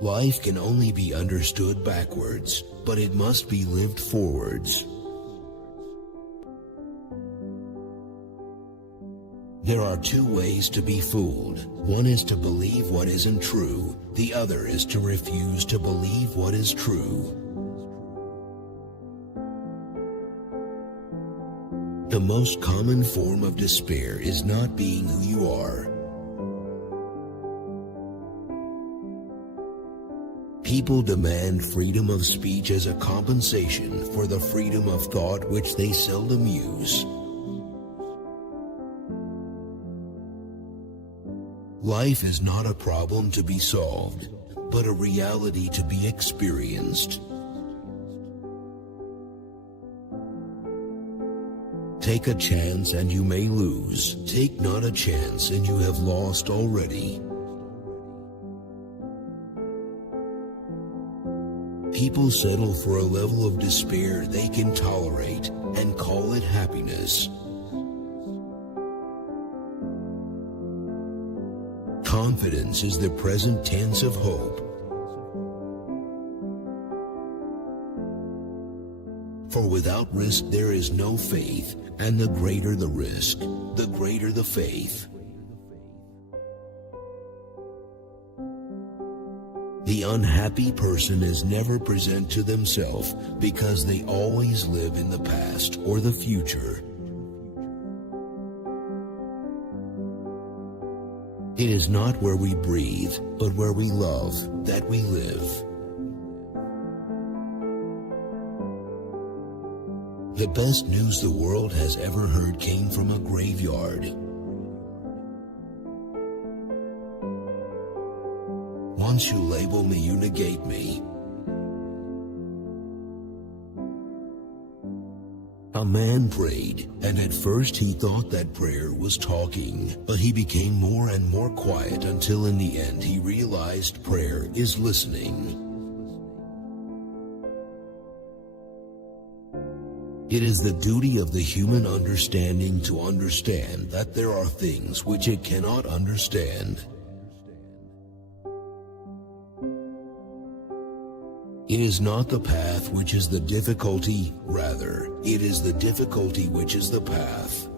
Life can only be understood backwards, but it must be lived forwards. There are two ways to be fooled. One is to believe what isn't true. The other is to refuse to believe what is true. The most common form of despair is not being who you are. People demand freedom of speech as a compensation for the freedom of thought which they seldom use. Life is not a problem to be solved, but a reality to be experienced. Take a chance and you may lose. Take not a chance and you have lost already. People settle for a level of despair they can tolerate and call it happiness. Confidence is the present tense of hope. For without risk there is no faith, and the greater the risk, the greater the faith. The unhappy person is never present to themselves because they always live in the past or the future. It is not where we breathe, but where we love, that we live. The best news the world has ever heard came from a graveyard. Once you label me, you negate me. A man prayed, and at first he thought that prayer was talking, but he became more and more quiet until in the end he realized prayer is listening. It is the duty of the human understanding to understand that there are things which it cannot understand. It is not the path which is the difficulty, rather, it is the difficulty which is the path.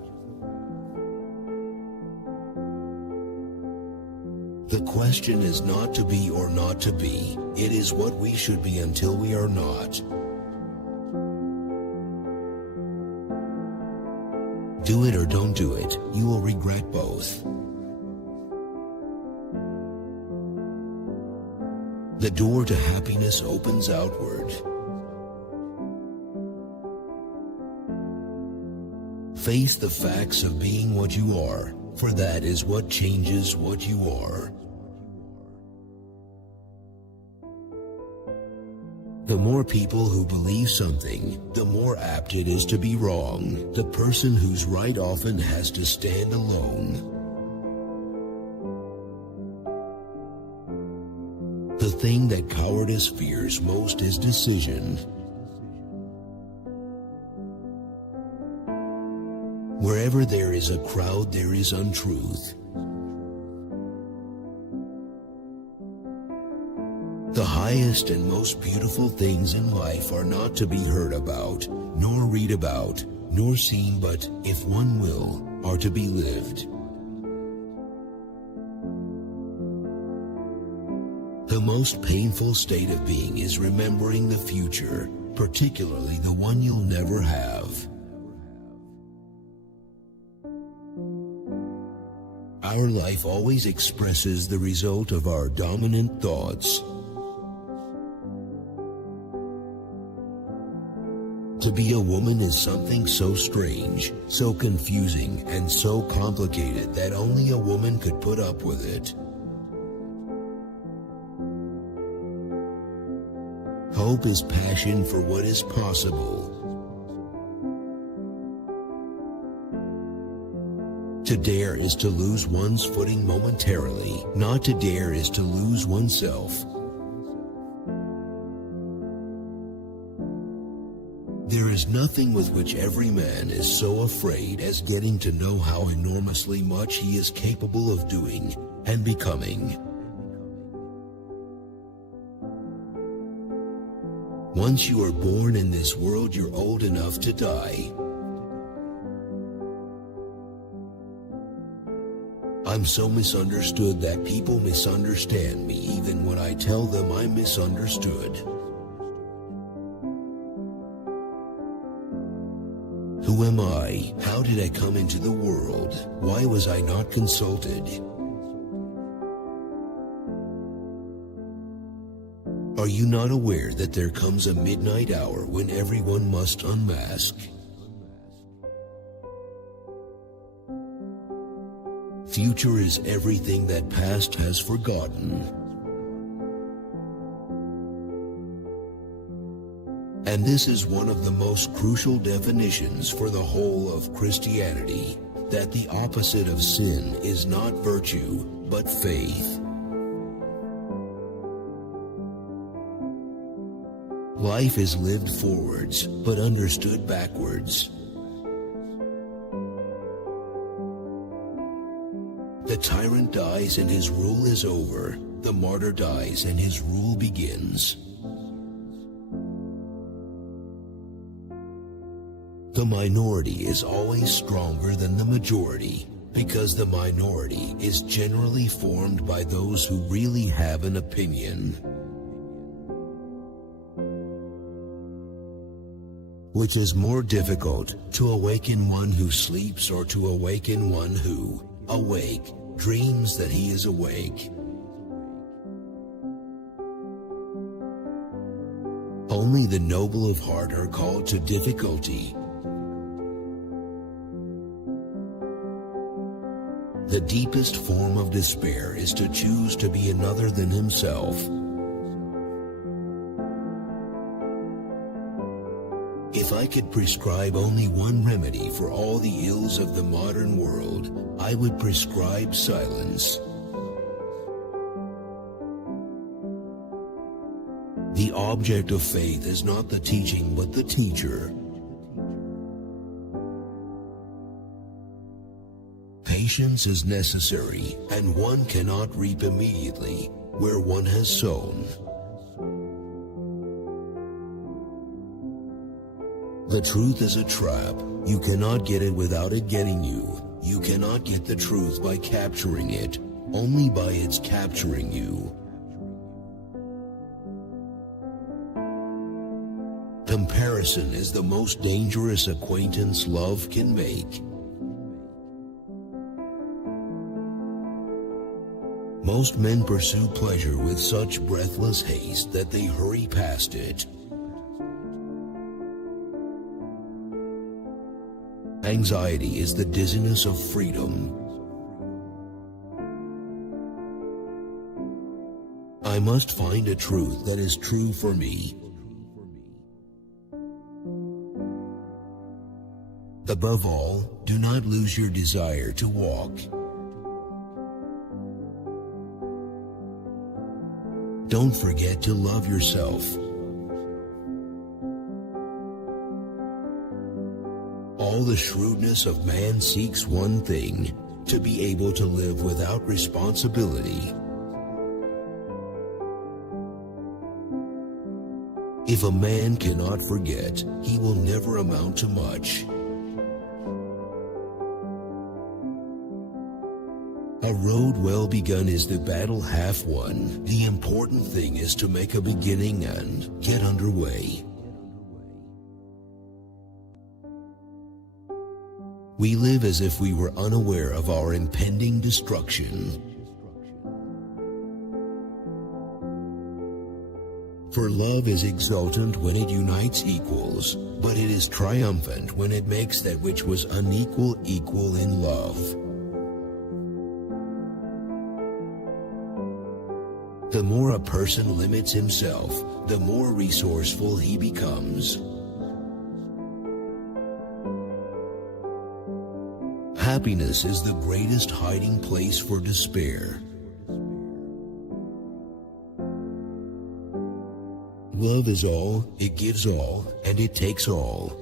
The question is not to be or not to be, it is what we should be until we are not. Do it or don't do it, you will regret both. The door to happiness opens outward. Face the facts of being what you are, for that is what changes what you are. The more people who believe something, the more apt it is to be wrong. The person who's right often has to stand alone. The thing that cowardice fears most is decision. Wherever there is a crowd, there is untruth. The highest and most beautiful things in life are not to be heard about, nor read about, nor seen, but, if one will, are to be lived. The most painful state of being is remembering the future, particularly the one you'll never have. Our life always expresses the result of our dominant thoughts. To be a woman is something so strange, so confusing, and so complicated that only a woman could put up with it. Hope is passion for what is possible. To dare is to lose one's footing momentarily. Not to dare is to lose oneself. There is nothing with which every man is so afraid as getting to know how enormously much he is capable of doing and becoming. Once you are born in this world, you're old enough to die. I'm so misunderstood that people misunderstand me even when I tell them I'm misunderstood. Who am I? How did I come into the world? Why was I not consulted? Are you not aware that there comes a midnight hour when everyone must unmask? Future is everything that past has forgotten. And this is one of the most crucial definitions for the whole of Christianity, that the opposite of sin is not virtue, but faith. Life is lived forwards, but understood backwards. The tyrant dies and his rule is over. The martyr dies and his rule begins. The minority is always stronger than the majority, because the minority is generally formed by those who really have an opinion. Which is more difficult, to awaken one who sleeps or to awaken one who, awake, dreams that he is awake? Only the noble of heart are called to difficulty. The deepest form of despair is to choose to be another than himself. If I could prescribe only one remedy for all the ills of the modern world, I would prescribe silence. The object of faith is not the teaching but the teacher. Patience is necessary, and one cannot reap immediately where one has sown. The truth is a trap. You cannot get it without it getting you. You cannot get the truth by capturing it, only by its capturing you. Comparison is the most dangerous acquaintance love can make. Most men pursue pleasure with such breathless haste that they hurry past it. Anxiety is the dizziness of freedom. I must find a truth that is true for me. Above all, do not lose your desire to walk. Don't forget to love yourself. All the shrewdness of man seeks one thing, to be able to live without responsibility. If a man cannot forget, he will never amount to much. A road well begun is the battle half won. The important thing is to make a beginning and get underway. We live as if we were unaware of our impending destruction. For love is exultant when it unites equals, but it is triumphant when it makes that which was unequal equal in love. The more a person limits himself, the more resourceful he becomes. Happiness is the greatest hiding place for despair. Love is all, it gives all, and it takes all.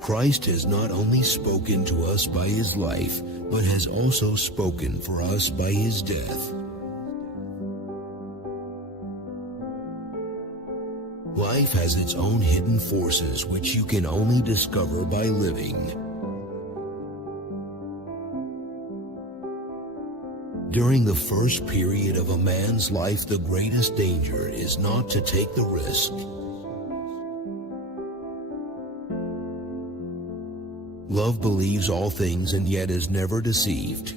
Christ has not only spoken to us by his life, but has also spoken for us by his death. Life has its own hidden forces which you can only discover by living. During the first period of a man's life, the greatest danger is not to take the risk. Love believes all things and yet is never deceived.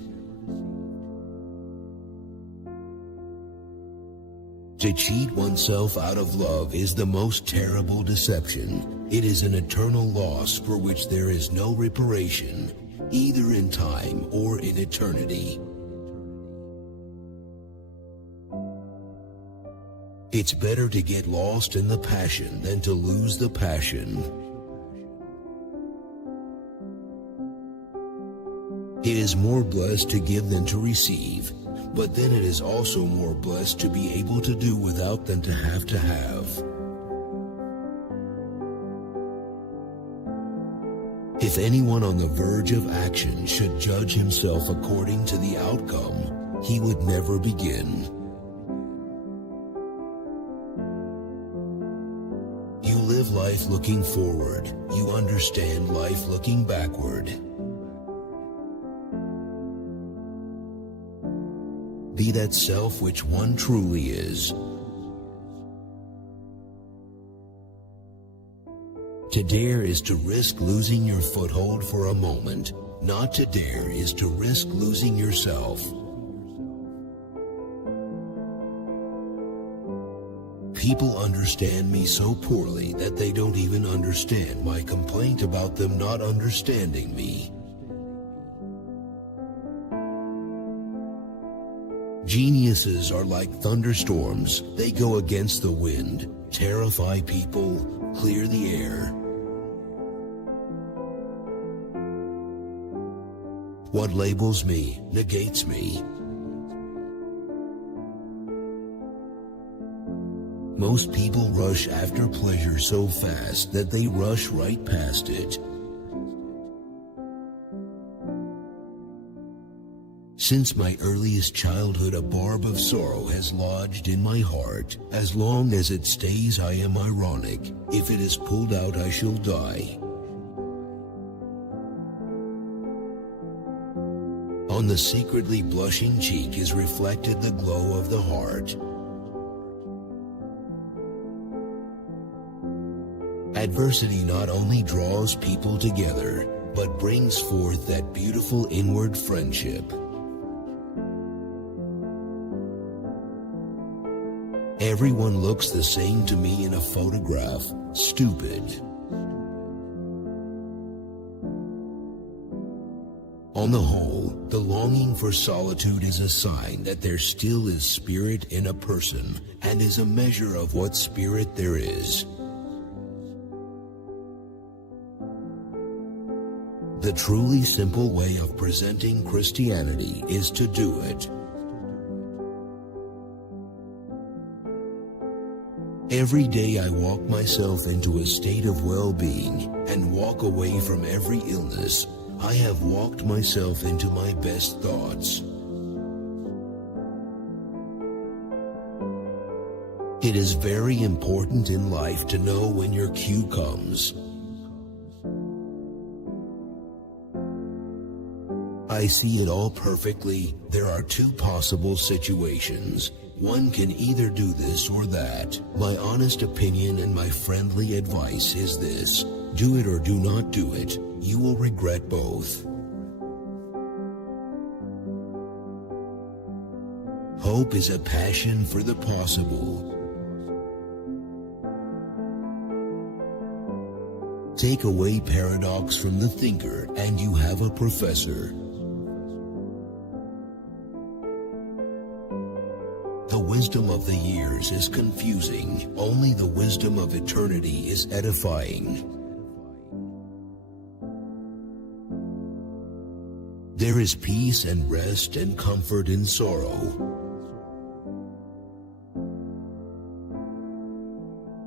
To cheat oneself out of love is the most terrible deception. It is an eternal loss for which there is no reparation, either in time or in eternity. It's better to get lost in the passion than to lose the passion. It is more blessed to give than to receive, but then it is also more blessed to be able to do without than to have to have. If anyone on the verge of action should judge himself according to the outcome, he would never begin. You live life looking forward. You understand life looking backward. Be that self which one truly is. To dare is to risk losing your foothold for a moment. Not to dare is to risk losing yourself. People understand me so poorly that they don't even understand my complaint about them not understanding me. Geniuses are like thunderstorms. They go against the wind, terrify people, clear the air. What labels me negates me. Most people rush after pleasure so fast that they rush right past it. Since my earliest childhood, a barb of sorrow has lodged in my heart. As long as it stays, I am ironic. If it is pulled out, I shall die. On the secretly blushing cheek is reflected the glow of the heart. Adversity not only draws people together, but brings forth that beautiful inward friendship. Everyone looks the same to me in a photograph. Stupid. On the whole, the longing for solitude is a sign that there still is spirit in a person, and is a measure of what spirit there is. The truly simple way of presenting Christianity is to do it. Every day I walk myself into a state of well-being and walk away from every illness. I have walked myself into my best thoughts. It is very important in life to know when your cue comes. I see it all perfectly. There are two possible situations. One can either do this or that. My honest opinion and my friendly advice is this: do it or do not do it. You will regret both. Hope is a passion for the possible. Take away paradox from the thinker, and you have a professor. The wisdom of the years is confusing. Only the wisdom of eternity is edifying. There is peace and rest and comfort in sorrow.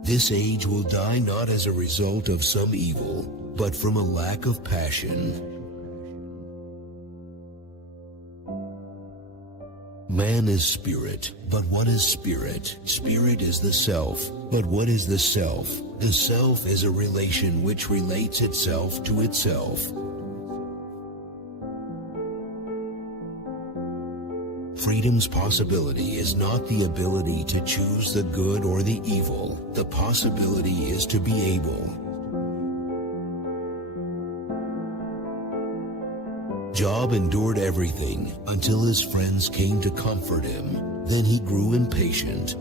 This age will die not as a result of some evil, but from a lack of passion. Man is spirit, but what is spirit? Spirit is the self, but what is the self? The self is a relation which relates itself to itself. Freedom's possibility is not the ability to choose the good or the evil. The possibility is to be able. Job endured everything until his friends came to comfort him. Then he grew impatient.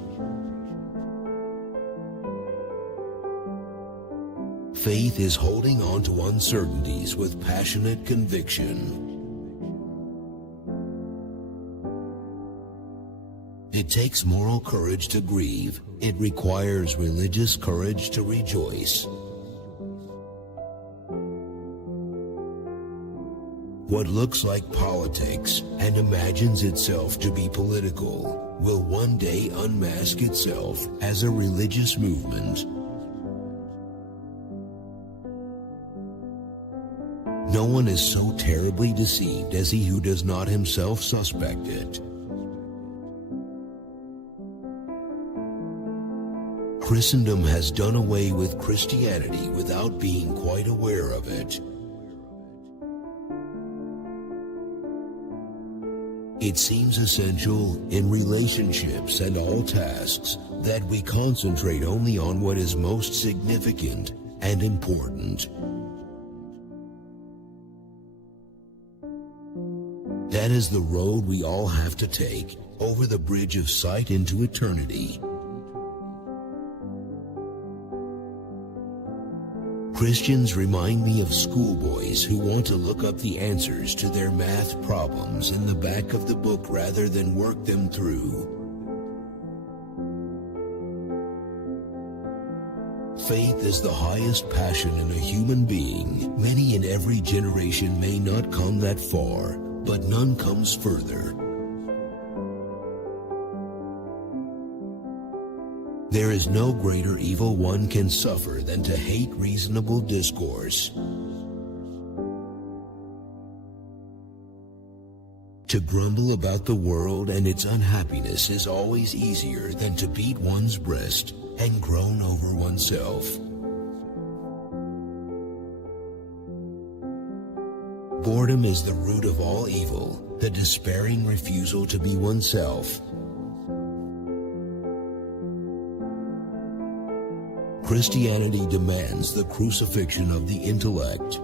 Faith is holding on to uncertainties with passionate conviction. It takes moral courage to grieve. It requires religious courage to rejoice. What looks like politics and imagines itself to be political will one day unmask itself as a religious movement. No one is so terribly deceived as he who does not himself suspect it. Christendom has done away with Christianity without being quite aware of it. It seems essential in relationships and all tasks that we concentrate only on what is most significant and important. That is the road we all have to take, over the bridge of sight into eternity. Christians remind me of schoolboys who want to look up the answers to their math problems in the back of the book rather than work them through. Faith is the highest passion in a human being. Many in every generation may not come that far, but none comes further. There is no greater evil one can suffer than to hate reasonable discourse. To grumble about the world and its unhappiness is always easier than to beat one's breast and groan over oneself. Boredom is the root of all evil, the despairing refusal to be oneself. Christianity demands the crucifixion of the intellect.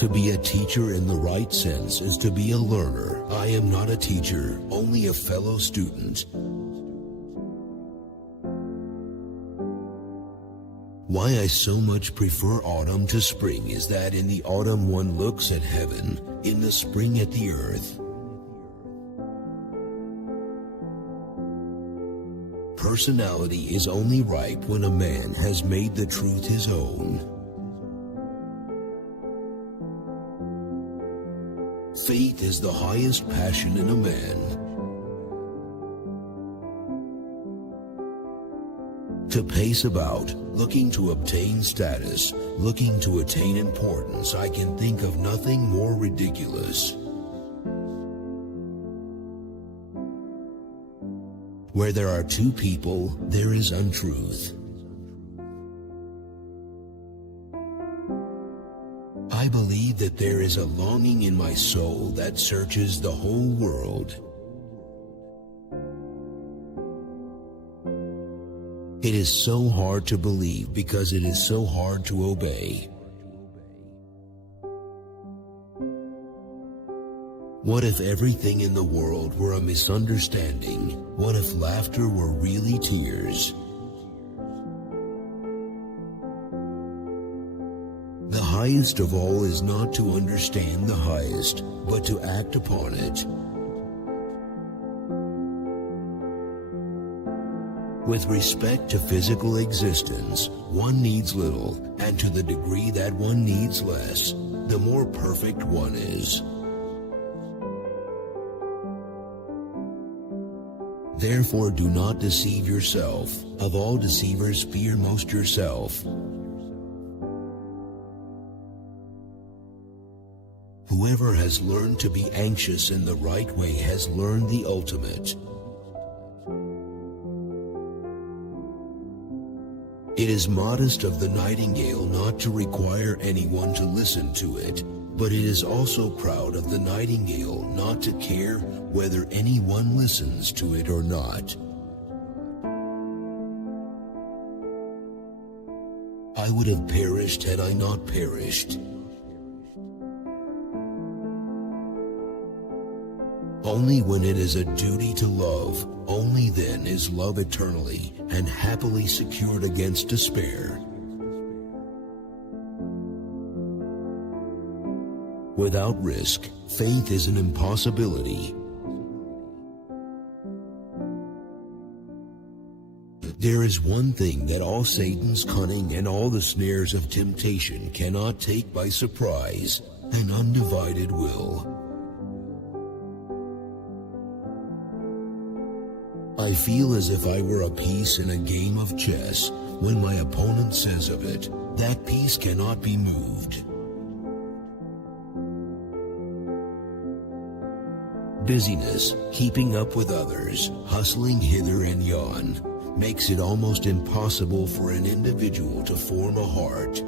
To be a teacher in the right sense is to be a learner. I am not a teacher, only a fellow student. Why I so much prefer autumn to spring is that in the autumn one looks at heaven, in the spring at the earth. Personality is only ripe when a man has made the truth his own. Faith is the highest passion in a man. To pace about, looking to obtain status, looking to attain importance, I can think of nothing more ridiculous. Where there are two people, there is untruth. I believe that there is a longing in my soul that searches the whole world. It is so hard to believe because it is so hard to obey. What if everything in the world were a misunderstanding? What if laughter were really tears? The highest of all is not to understand the highest, but to act upon it. With respect to physical existence, one needs little, and to the degree that one needs less, the more perfect one is. Therefore do not deceive yourself. Of all deceivers, fear most yourself. Whoever has learned to be anxious in the right way has learned the ultimate. It is modest of the nightingale not to require anyone to listen to it, but it is also proud of the nightingale not to care whether anyone listens to it or not. I would have perished had I not perished. Only when it is a duty to love, only then is love eternally and happily secured against despair. Without risk, faith is an impossibility. There is one thing that all Satan's cunning and all the snares of temptation cannot take by surprise: an undivided will. I feel as if I were a piece in a game of chess when my opponent says of it, "That piece cannot be moved." Busyness, keeping up with others, hustling hither and yon, makes it almost impossible for an individual to form a heart.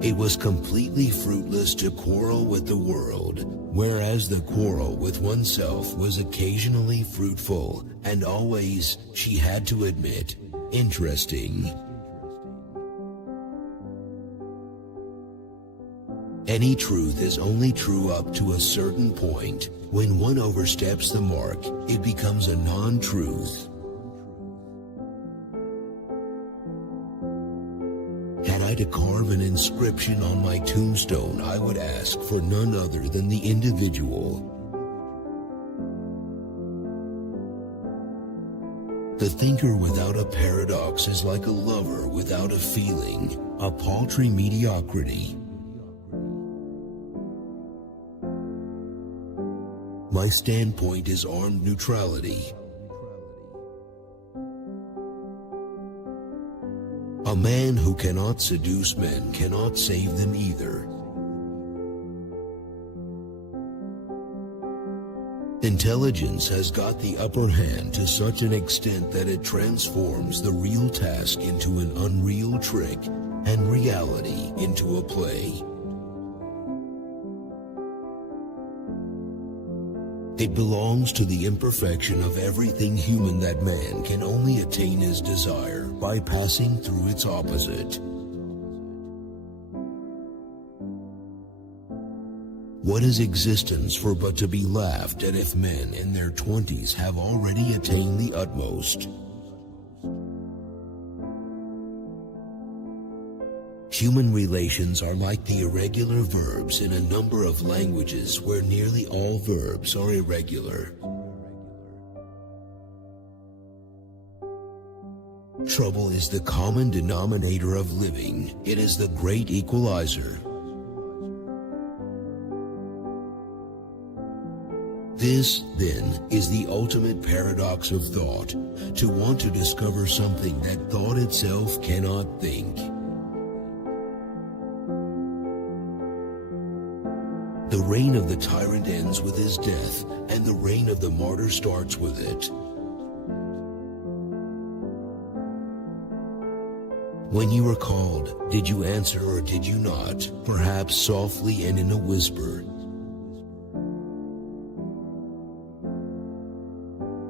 It was completely fruitless to quarrel with the world, whereas the quarrel with oneself was occasionally fruitful and always, she had to admit, interesting. Any truth is only true up to a certain point. When one oversteps the mark, it becomes a non-truth. Had I to carve an inscription on my tombstone, I would ask for none other than the individual. The thinker without a paradox is like a lover without a feeling, a paltry mediocrity. My standpoint is armed neutrality. A man who cannot seduce men cannot save them either. Intelligence has got the upper hand to such an extent that it transforms the real task into an unreal trick and reality into a play. It belongs to the imperfection of everything human that man can only attain his desire by passing through its opposite. What is existence for but to be laughed at if men in their 20s have already attained the utmost? Human relations are like the irregular verbs in a number of languages where nearly all verbs are irregular. Trouble is the common denominator of living. It is the great equalizer. This, then, is the ultimate paradox of thought, to want to discover something that thought itself cannot think. The reign of the tyrant ends with his death, and the reign of the martyr starts with it. When you were called, did you answer or did you not? Perhaps softly and in a whisper.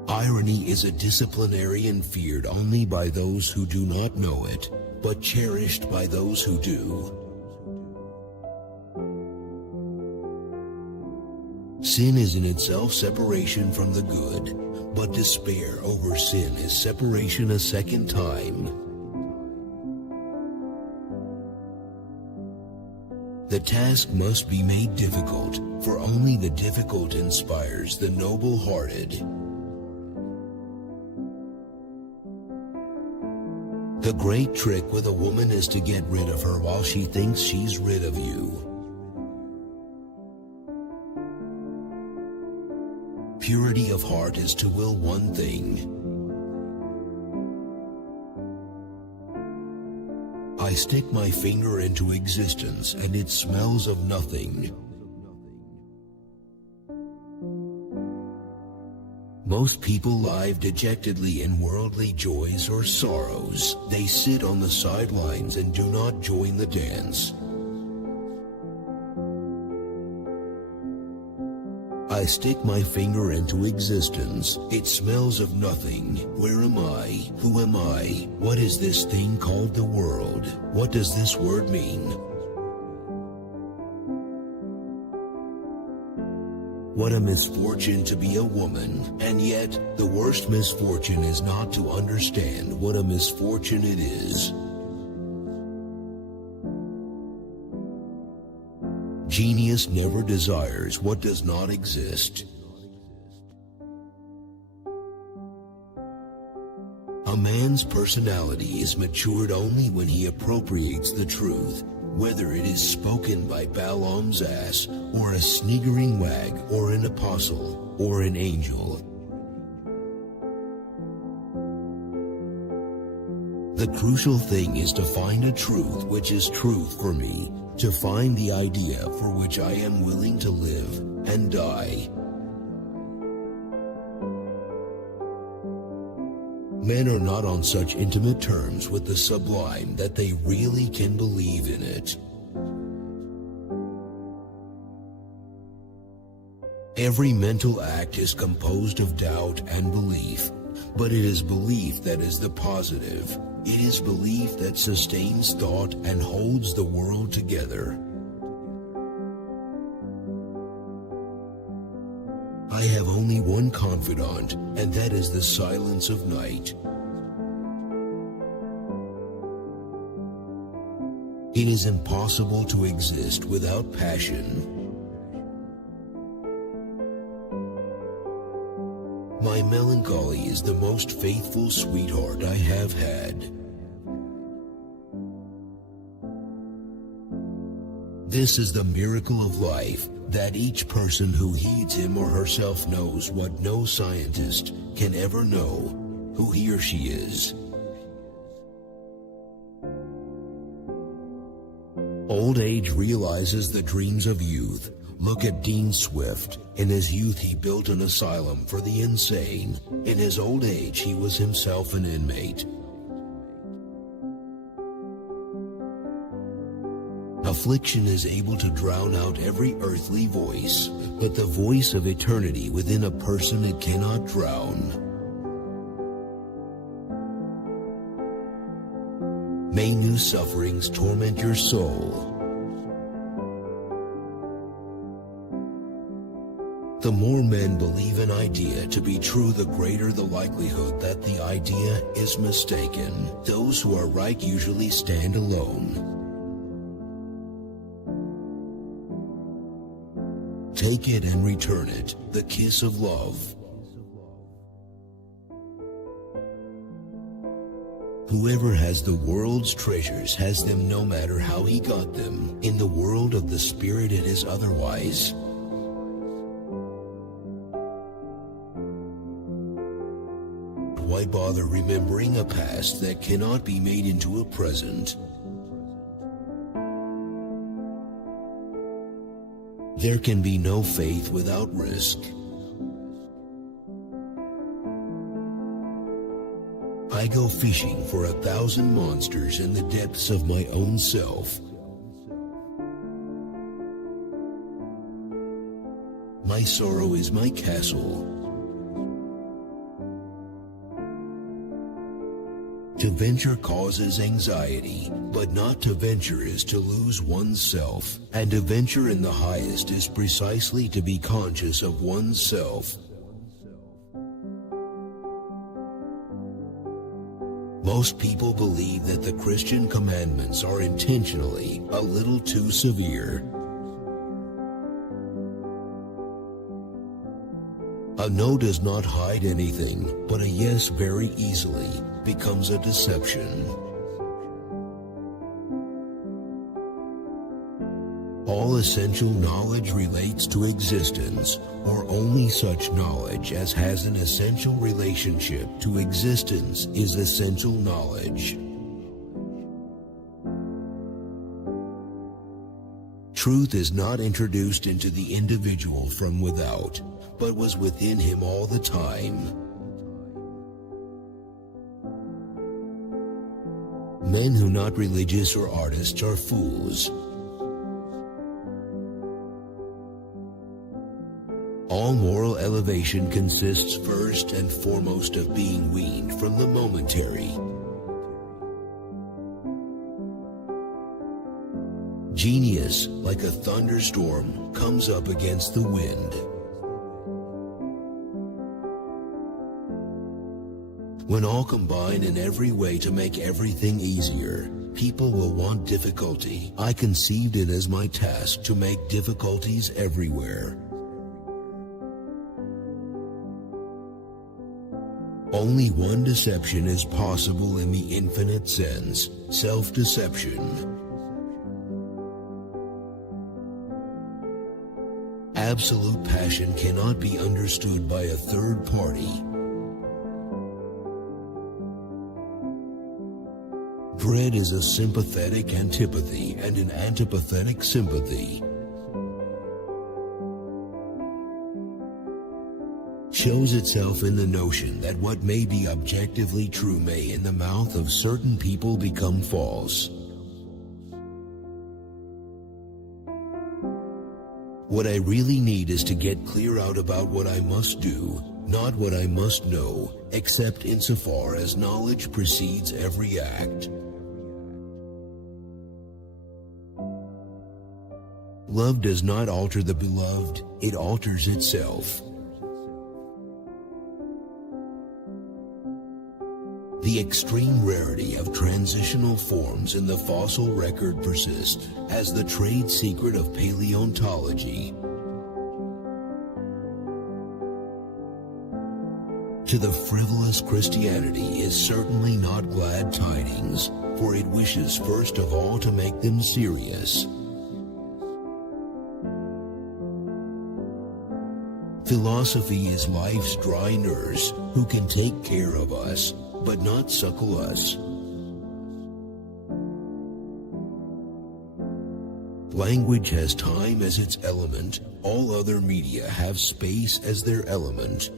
Irony is a disciplinarian feared only by those who do not know it, but cherished by those who do. Sin is in itself separation from the good, but despair over sin is separation a second time. The task must be made difficult, for only the difficult inspires the noble-hearted. The great trick with a woman is to get rid of her while she thinks she's rid of you. Purity of heart is to will one thing. I stick my finger into existence and it smells of nothing. Most people live dejectedly in worldly joys or sorrows. They sit on the sidelines and do not join the dance. I stick my finger into existence. It smells of nothing. Where am I? Who am I? What is this thing called the world? What does this word mean? What a misfortune to be a woman, and yet the worst misfortune is not to understand what a misfortune it is. Genius never desires what does not exist. A man's personality is matured only when he appropriates the truth, whether it is spoken by Balaam's ass, or a sniggering wag, or an apostle, or an angel. The crucial thing is to find a truth which is truth for me, to find the idea for which I am willing to live and die. Men are not on such intimate terms with the sublime that they really can believe in it. Every mental act is composed of doubt and belief, but it is belief that is the positive. It is belief that sustains thought and holds the world together. I have only one confidant, and that is the silence of night. It is impossible to exist without passion. My melancholy is the most faithful sweetheart I have had. This is the miracle of life, that each person who heeds him or herself knows what no scientist can ever know, who he or she is. Old age realizes the dreams of youth. Look at Dean Swift. In his youth he built an asylum for the insane. In his old age he was himself an inmate. Affliction is able to drown out every earthly voice, but the voice of eternity within a person it cannot drown. May new sufferings torment your soul. The more men believe an idea to be true, the greater the likelihood that the idea is mistaken. Those who are right usually stand alone. Take it and return it, the kiss of love. Whoever has the world's treasures has them no matter how he got them. In the world of the spirit it is otherwise. Why bother remembering a past that cannot be made into a present? There can be no faith without risk. I go fishing for 1,000 monsters in the depths of my own self. My sorrow is my castle. To venture causes anxiety, but not to venture is to lose oneself, and to venture in the highest is precisely to be conscious of oneself. Most people believe that the Christian commandments are intentionally a little too severe. A no does not hide anything, but a yes very easily becomes a deception. All essential knowledge relates to existence, or only such knowledge as has an essential relationship to existence is essential knowledge. Truth is not introduced into the individual from without, but was within him all the time. Men who not religious or artists are fools. All moral elevation consists first and foremost of being weaned from the momentary. Genius, like a thunderstorm, comes up against the wind. When all combine in every way to make everything easier, people will want difficulty. I conceived it as my task to make difficulties everywhere. Only one deception is possible in the infinite sense, self-deception. Absolute passion cannot be understood by a third party. Dread is a sympathetic antipathy and an antipathetic sympathy. Shows itself in the notion that what may be objectively true may in the mouth of certain people become false. What I really need is to get clear out about what I must do, not what I must know, except insofar as knowledge precedes every act. Love does not alter the beloved, it alters itself. The extreme rarity of transitional forms in the fossil record persists as the trade secret of paleontology. To the frivolous Christianity is certainly not glad tidings, for it wishes first of all to make them serious. Philosophy is life's dry nurse who can take care of us, but not suckle us. Language has time as its element, all other media have space as their element.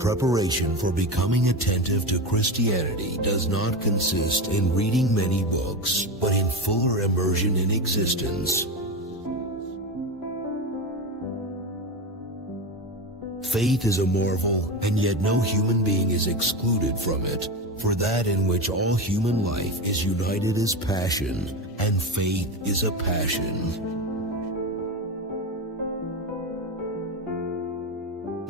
Preparation for becoming attentive to Christianity does not consist in reading many books, but in fuller immersion in existence. Faith is a marvel, and yet no human being is excluded from it, for that in which all human life is united is passion, and faith is a passion.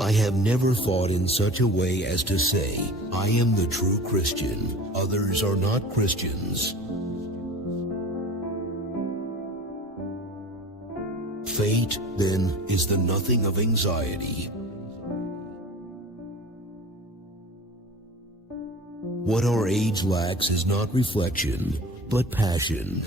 I have never thought in such a way as to say, I am the true Christian, others are not Christians. Fate, then, is the nothing of anxiety. What our age lacks is not reflection, but passion.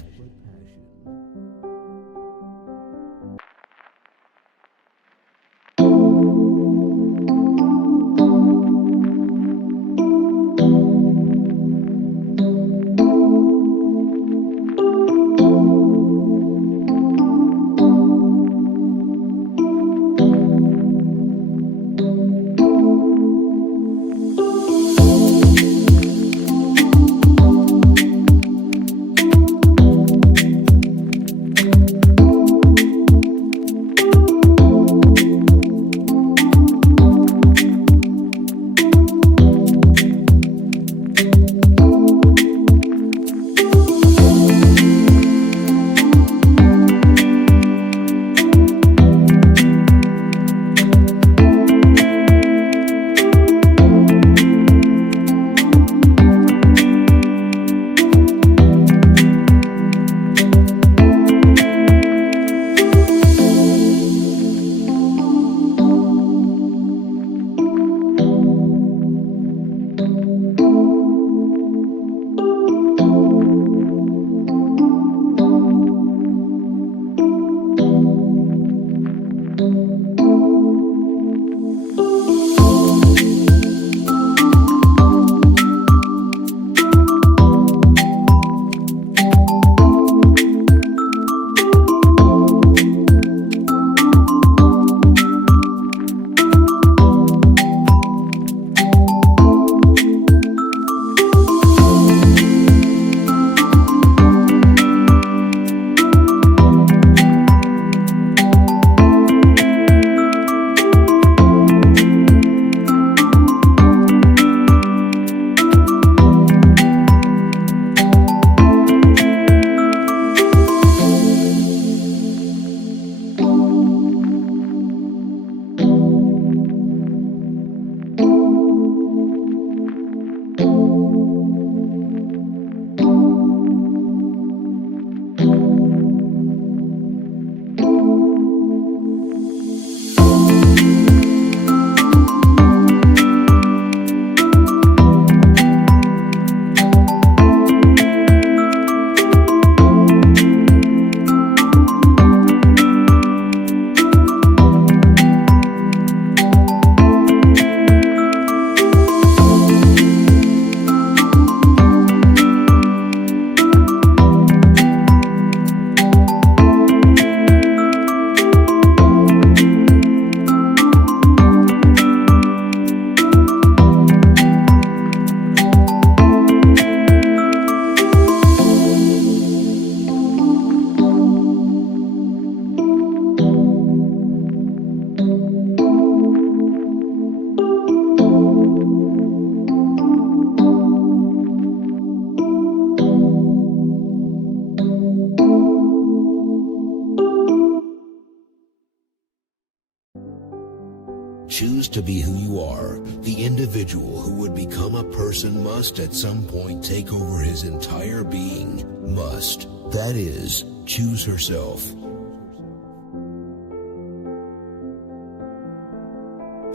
to be who you are. The individual who would become a person must at some point take over his entire being. Must, that is, choose herself.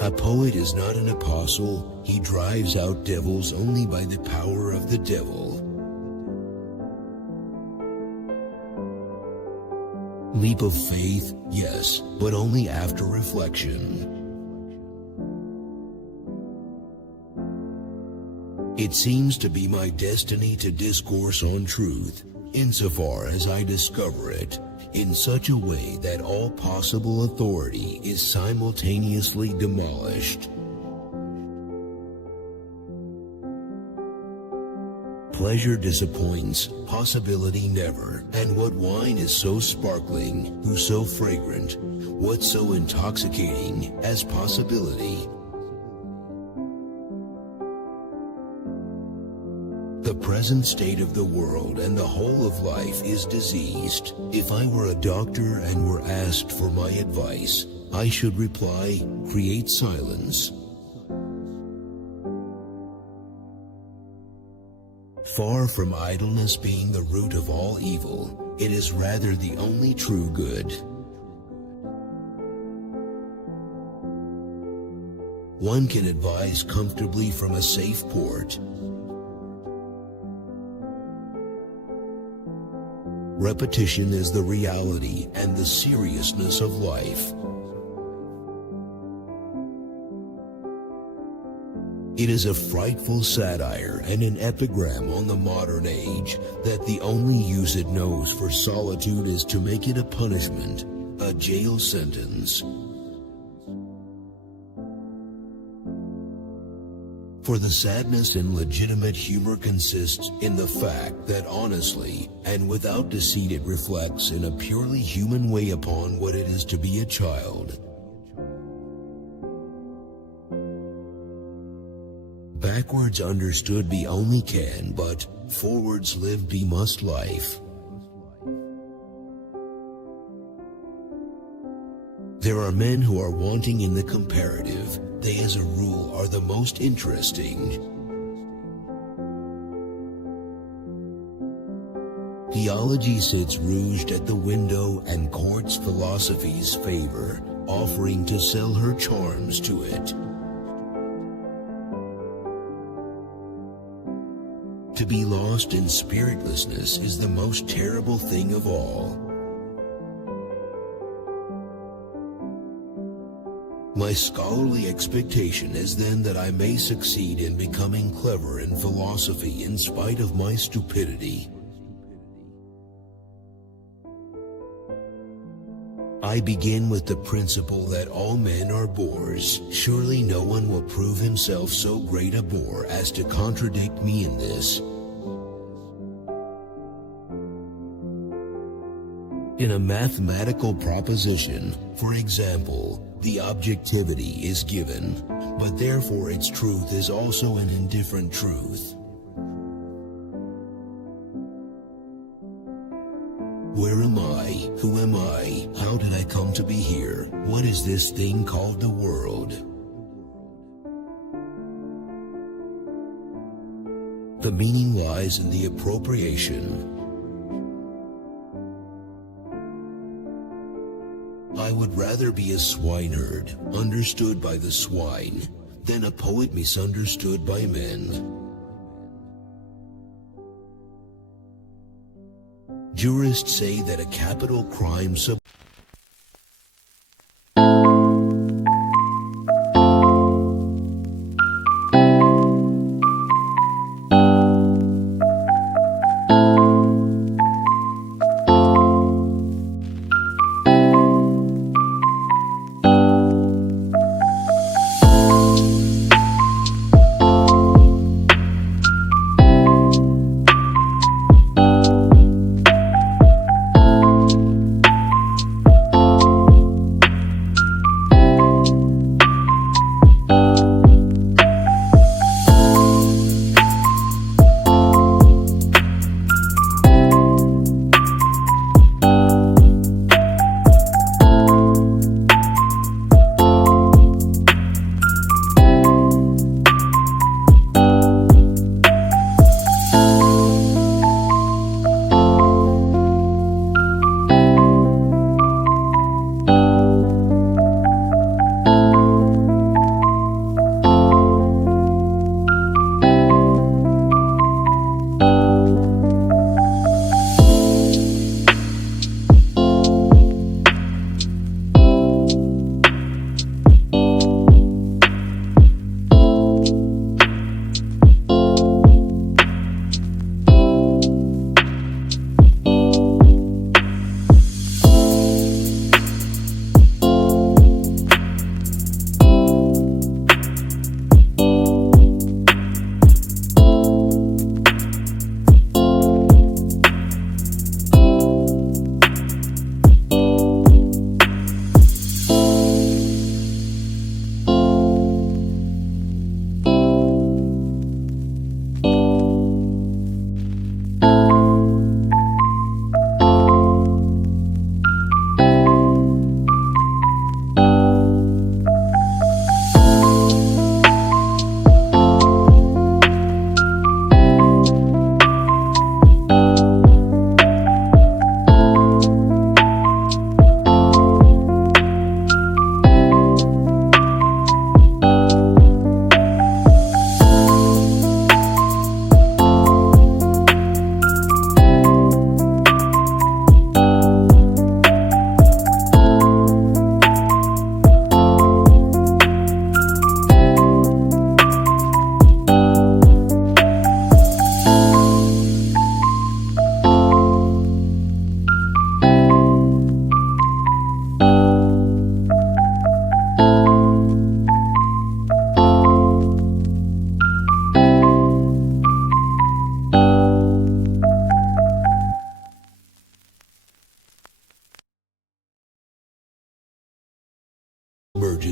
A poet is not an apostle. He drives out devils only by the power of the devil. Leap of faith, yes, but only after reflection. It seems to be my destiny to discourse on truth, insofar as I discover it, in such a way that all possible authority is simultaneously demolished. Pleasure disappoints, possibility never. And what wine is so sparkling, who so fragrant, what so intoxicating as possibility? The present state of the world and the whole of life is diseased. If I were a doctor and were asked for my advice, I should reply, create silence. Far from idleness being the root of all evil, it is rather the only true good. One can advise comfortably from a safe port. Repetition is the reality and the seriousness of life. It is a frightful satire and an epigram on the modern age that the only use it knows for solitude is to make it a punishment, a jail sentence. For the sadness in legitimate humor consists in the fact that honestly and without deceit it reflects in a purely human way upon what it is to be a child. Backwards understood be only can, but forwards lived be must life. There are men who are wanting in the comparative. They as a rule are the most interesting. Theology sits rouged at the window and courts philosophy's favor, offering to sell her charms to it. To be lost in spiritlessness is the most terrible thing of all. My scholarly expectation is then that I may succeed in becoming clever in philosophy in spite of my stupidity. I begin with the principle that all men are bores. Surely no one will prove himself so great a bore as to contradict me in this. In a mathematical proposition, for example, the objectivity is given, but therefore its truth is also an indifferent truth. Where am I? Who am I? How did I come to be here? What is this thing called the world? The meaning lies in the appropriation. I would rather be a swineherd, understood by the swine, than a poet misunderstood by men. Jurists say that a capital crime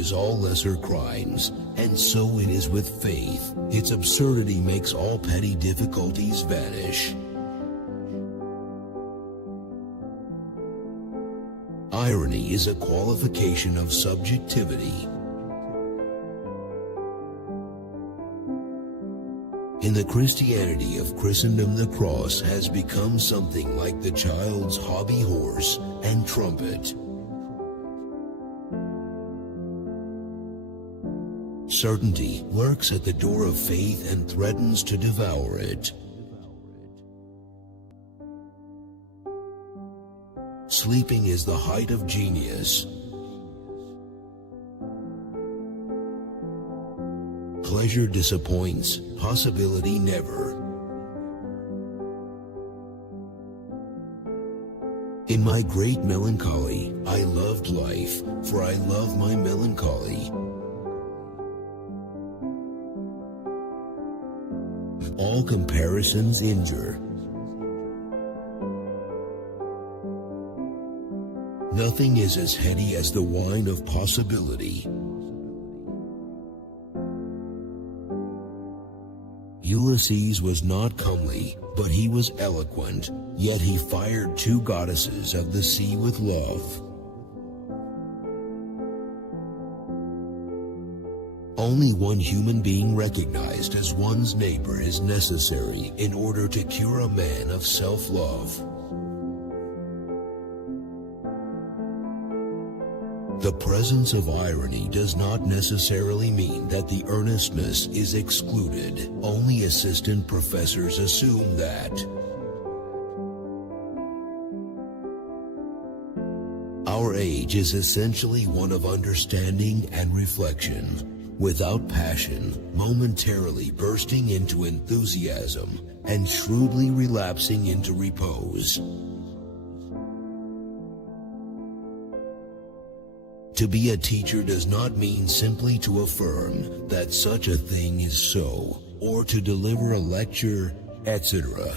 punishes all lesser crimes, and so it is with faith. Its absurdity makes all petty difficulties vanish. Irony is a qualification of subjectivity. In the Christianity of Christendom, the cross has become something like the child's hobby horse and trumpet. Certainty lurks at the door of faith and threatens to devour it. Sleeping is the height of genius. Pleasure disappoints, possibility never. In my great melancholy, I loved life, for I love my melancholy. All comparisons injure. Nothing is as heady as the wine of possibility. Ulysses was not comely, but he was eloquent, yet he fired two goddesses of the sea with love. Only one human being recognized as one's neighbor is necessary in order to cure a man of self-love. The presence of irony does not necessarily mean that the earnestness is excluded. Only assistant professors assume that. Our age is essentially one of understanding and reflection, without passion, momentarily bursting into enthusiasm, and shrewdly relapsing into repose. To be a teacher does not mean simply to affirm that such a thing is so, or to deliver a lecture, etc.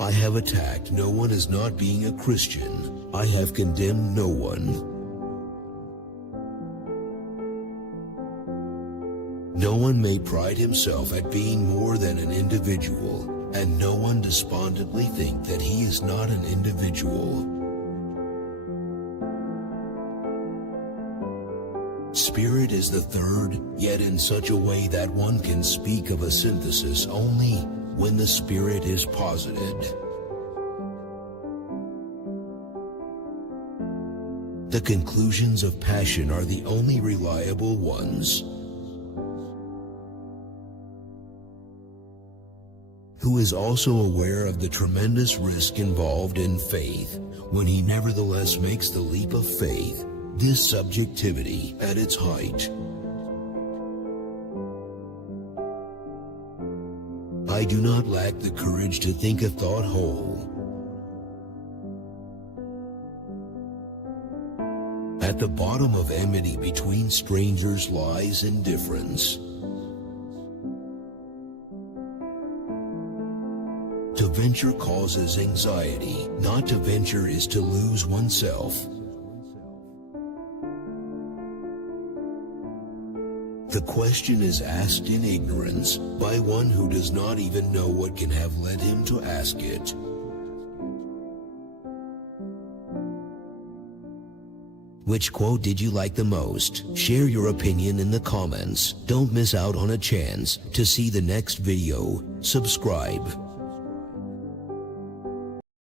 I have attacked no one as not being a Christian. I have condemned no one. No one may pride himself at being more than an individual, and no one despondently think that he is not an individual. Spirit is the third, yet in such a way that one can speak of a synthesis only when the spirit is posited. The conclusions of passion are the only reliable ones. Who is also aware of the tremendous risk involved in faith, when he nevertheless makes the leap of faith, this subjectivity at its height. I do not lack the courage to think a thought whole. At the bottom of enmity between strangers lies indifference. To venture causes anxiety. Not to venture is to lose oneself. The question is asked in ignorance by one who does not even know what can have led him to ask it. Which quote did you like the most? Share your opinion in the comments. Don't miss out on a chance to see the next video. Subscribe.